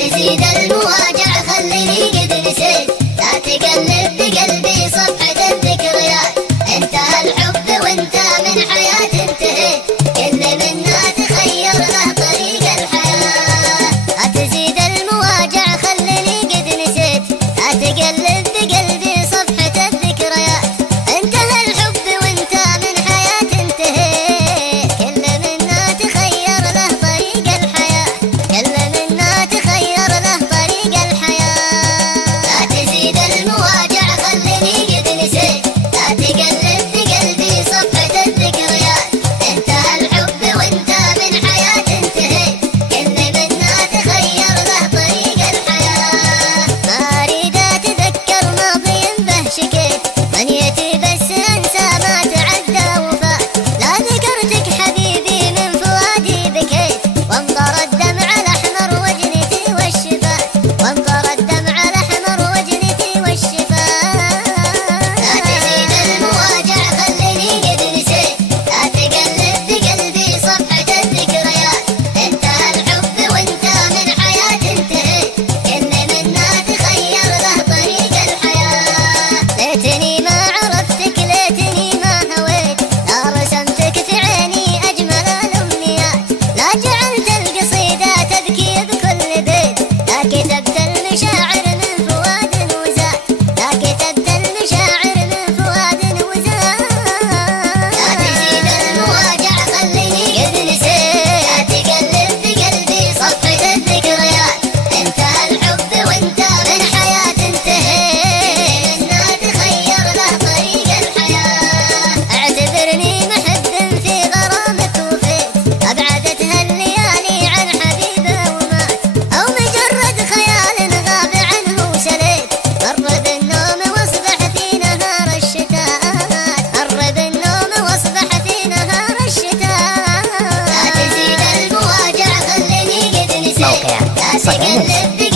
تزيد المواجع خليني قد نسيت، لا تقلب بقلبي صفحة الذكريات. انتهى الحب وانت من حياتي انتهيت، كل منا تخير له طريق الحياة. لا تزيد المواجع خليني قد نسيت، لا تقلب بقلبي صفحة الذكريات. انتهى الحب وانت من حياتي انتهيت، كل منا تخير له طريق الحياة. كل منا تخير له طريق الحياة. لا تزيد المواجع خليني قد نسيت، لا تقلب بقلبي صفحة الذكريات. انتهى الحب وانت من حياتي انتهيت، كل منا تخير له طريق الحياة. ما اريد اتذكر ماضي به شكيت، منيتي بس انسى ما تعدى وفات. لا ذكرتك حبيبي من فؤادي بكيت، وانطر الدمع الاحمر وجنتي والشفاه. وانطر الدمع الاحمر وجنتي والشفاه. لا تزيد المواجع خليني قد نسيت، لا تقلب بقلبي صفحة الذكريات. انتهى الحب وانت من حياتي انتهيت، كل منا تخير له طريق الحياة. ليتني ما عرفتك، ليتني ما هويت، لا رسمتك في عيني أجمل الأمنيات. لا جعلت القصيدة تبكي بكل بيت، لا كتبت المشاعر من فؤاد وزاد. لا كتبت المشاعر من فؤاد وزاد. لا تزيد المواجع خليني قد نسيت، لا تقلب بقلبي صفحة الذكريات. انتهى الحب وانت من حياتي انتهيت، منا تخير له طريق الحياة. اعتبرني محب في غرامك وفيت، ابعدتها الليالي عن حبيبه ومات. او مجرد خيال غاب عنه وسليت، مر بالنوم واصبح في نهار الشتاء. مر بالنوم واصبح في نهار الشتاء. لا تزيد المواجع خليني قد نسيت، لا تقلب